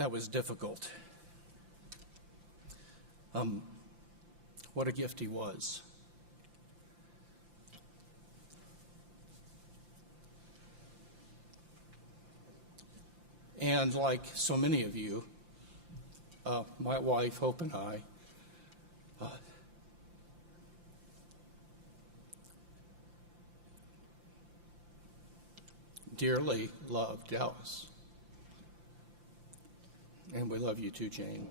That was difficult. What a gift he was. And like so many of you, my wife, Hope, and I, dearly love Dallas. And we love you too, Jane.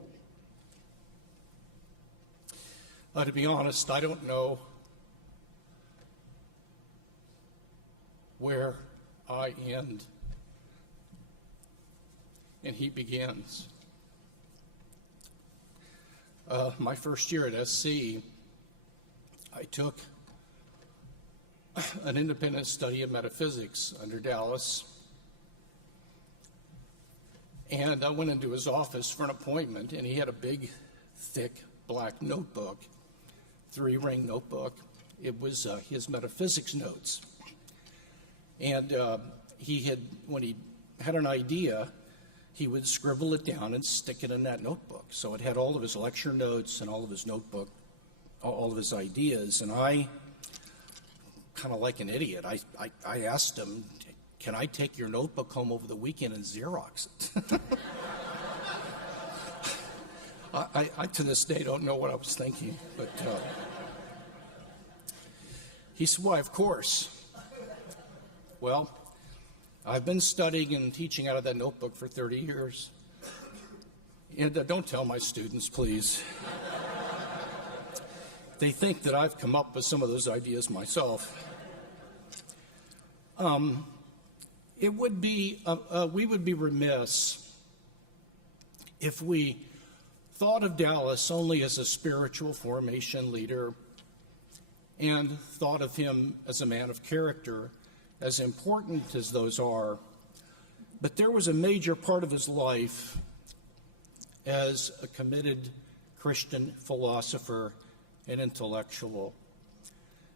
To be honest, I don't know where I end and he begins. My first year at SC, I took an independent study of metaphysics under Dallas. And I went into his office for an appointment, and he had a big, thick, black notebook, 3-ring notebook. It was his metaphysics notes. And when he had an idea, he would scribble it down and stick it in that notebook. So it had all of his lecture notes and all of his notebook, all of his ideas. And I, kind of like an idiot, I asked him, can I take your notebook home over the weekend and Xerox it? I to this day don't know what I was thinking, but he said, why, of course. Well, I've been studying and teaching out of that notebook for 30 years. And don't tell my students, please. They think that I've come up with some of those ideas myself. We would be remiss if we thought of Dallas only as a spiritual formation leader and thought of him as a man of character, as important as those are. But there was a major part of his life as a committed Christian philosopher and intellectual.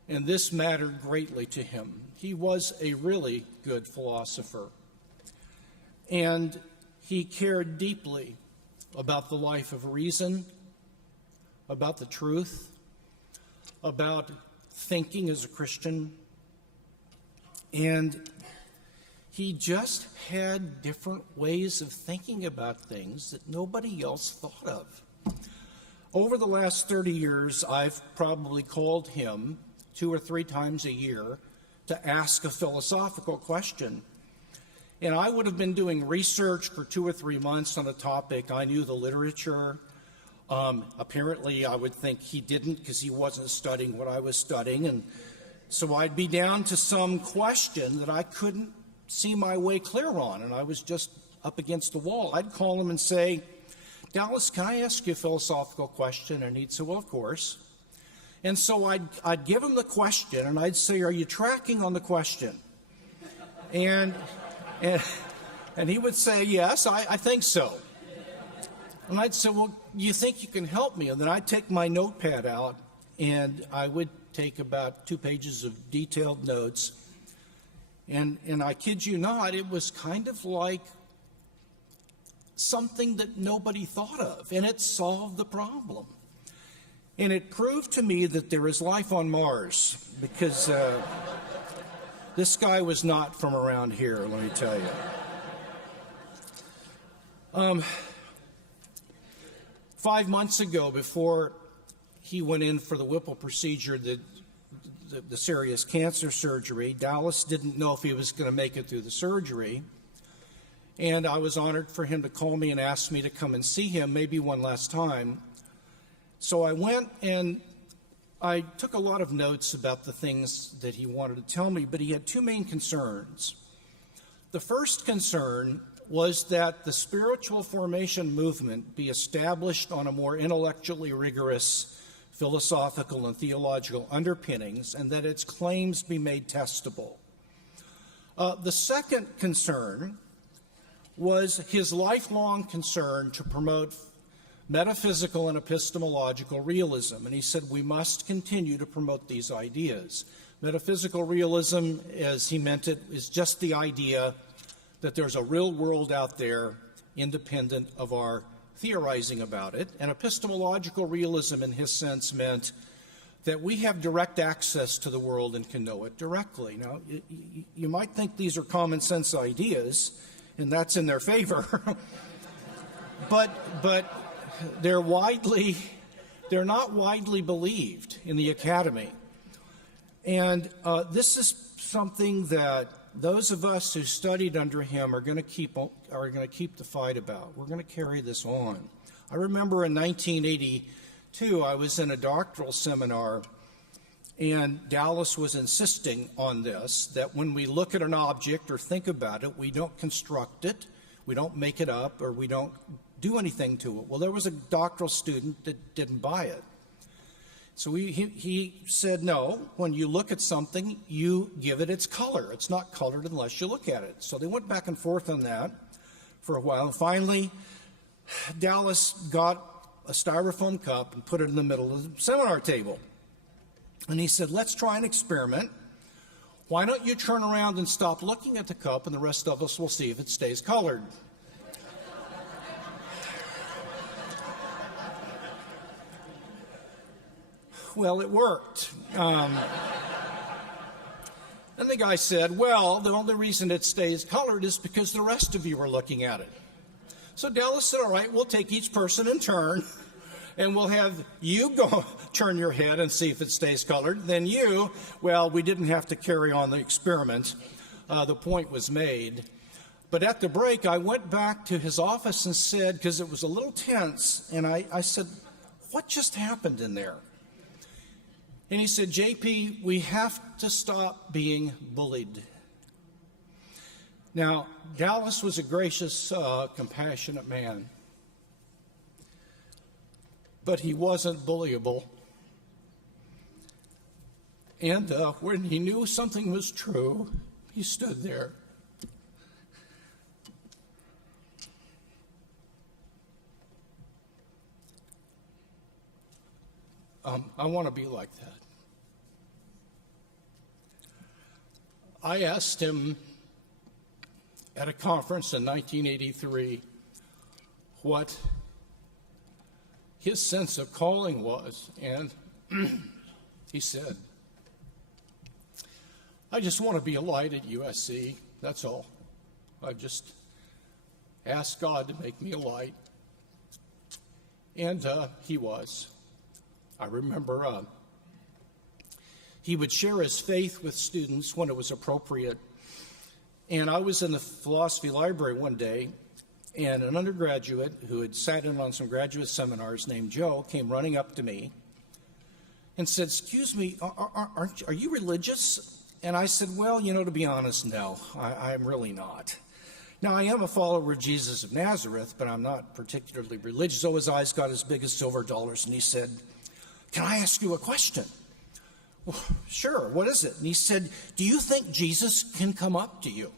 And this mattered greatly to him. He was a really good philosopher. And he cared deeply about the life of reason, about the truth, about thinking as a Christian. And he just had different ways of thinking about things that nobody else thought of. Over the last 30 years, I've probably called him 2 or 3 times a year to ask a philosophical question. And I would have been doing research for 2 or 3 months on a topic. I knew the literature. Apparently, I would think he didn't because he wasn't studying what I was studying. And so I'd be down to some question that I couldn't see my way clear on, and I was just up against the wall. I'd call him and say, Dallas, can I ask you a philosophical question? And he'd say, well, of course. And so I'd give him the question, and I'd say, are you tracking on the question? And he would say, yes, I think so. And I'd say, well, you think you can help me? And then I'd take my notepad out, and I would take about 2 pages of detailed notes. And I kid you not, it was kind of like something that nobody thought of, and it solved the problem. And it proved to me that there is life on Mars, because this guy was not from around here, let me tell you. 5 months ago, before he went in for the Whipple procedure, the serious cancer surgery, Dallas didn't know if he was going to make it through the surgery. And I was honored for him to call me and ask me to come and see him maybe one last time. So I went and I took a lot of notes about the things that he wanted to tell me, but he had 2 main concerns. The first concern was that the spiritual formation movement be established on a more intellectually rigorous philosophical and theological underpinnings, and that its claims be made testable. The second concern was his lifelong concern to promote metaphysical and epistemological realism, and he said we must continue to promote these ideas. Metaphysical realism, as he meant it, is just the idea that there's a real world out there independent of our theorizing about it. And epistemological realism, in his sense, meant that we have direct access to the world and can know it directly. Now, you might think these are common sense ideas, and that's in their favor, but they're not widely believed in the academy. And this is something that those of us who studied under him are going to keep the fight about. We're going to carry this on. I remember in 1982, I was in a doctoral seminar, and Dallas was insisting on this, that when we look at an object or think about it, we don't construct it, we don't make it up, or we don't do anything to it. Well, there was a doctoral student that didn't buy it. So he said, no, when you look at something, you give it its color. It's not colored unless you look at it. So they went back and forth on that for a while. And finally, Dallas got a styrofoam cup and put it in the middle of the seminar table. And he said, let's try an experiment. Why don't you turn around and stop looking at the cup, and the rest of us will see if it stays colored. Well, it worked. And the guy said, well, the only reason it stays colored is because the rest of you are looking at it. So Dallas said, all right, we'll take each person in turn, and we'll have you go turn your head and see if it stays colored. Then you, well, we didn't have to carry on the experiment. The point was made. But at the break, I went back to his office and said, because it was a little tense, and I said, what just happened in there? And he said, JP, we have to stop being bullied. Now, Dallas was a gracious, compassionate man, but he wasn't bullyable. And when he knew something was true, he stood there. I want to be like that. I asked him at a conference in 1983 what his sense of calling was, and he said, I just want to be a light at USC, that's all. I just asked God to make me a light, and he was. I remember he would share his faith with students when it was appropriate. And I was in the philosophy library one day, and an undergraduate who had sat in on some graduate seminars named Joe came running up to me and said, excuse me, are you religious? And I said, well, to be honest, no, I'm really not. Now, I am a follower of Jesus of Nazareth, but I'm not particularly religious. So his eyes got as big as silver dollars, and he said, can I ask you a question? Well, sure, what is it? And he said, do you think Jesus can come up to you?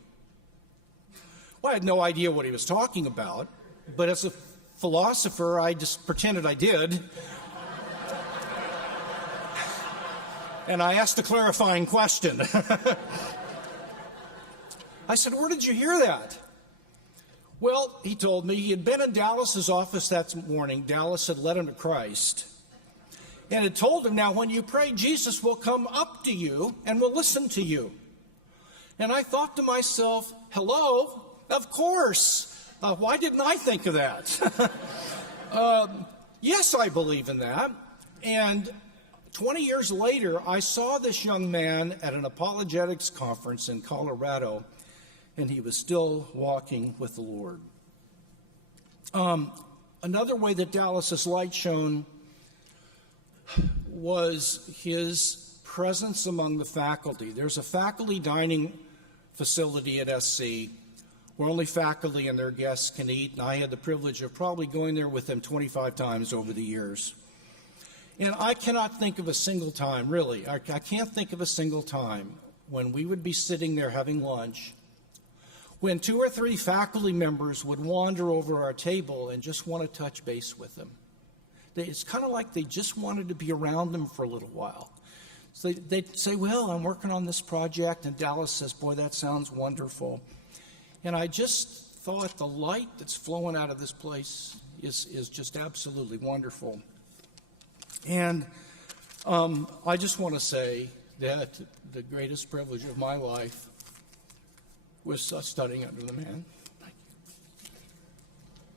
Well, I had no idea what he was talking about, but as a philosopher, I just pretended I did. And I asked a clarifying question. I said, where did you hear that? Well, he told me he had been in Dallas's office that morning. Dallas had led him to Christ. And it told him, now when you pray, Jesus will come up to you and will listen to you. And I thought to myself, hello, of course. Why didn't I think of that? Yes, I believe in that. And 20 years later, I saw this young man at an apologetics conference in Colorado, and he was still walking with the Lord. Another way that Dallas's light shone was his presence among the faculty. There's a faculty dining facility at SC where only faculty and their guests can eat, and I had the privilege of probably going there with them 25 times over the years. And I cannot think of a single time, really, I can't think of a single time when we would be sitting there having lunch when 2 or 3 faculty members would wander over our table and just want to touch base with them. It's kind of like they just wanted to be around them for a little while. So they'd say, well, I'm working on this project, and Dallas says, boy, that sounds wonderful. And I just thought, the light that's flowing out of this place is just absolutely wonderful. And I just want to say that the greatest privilege of my life was studying under the man.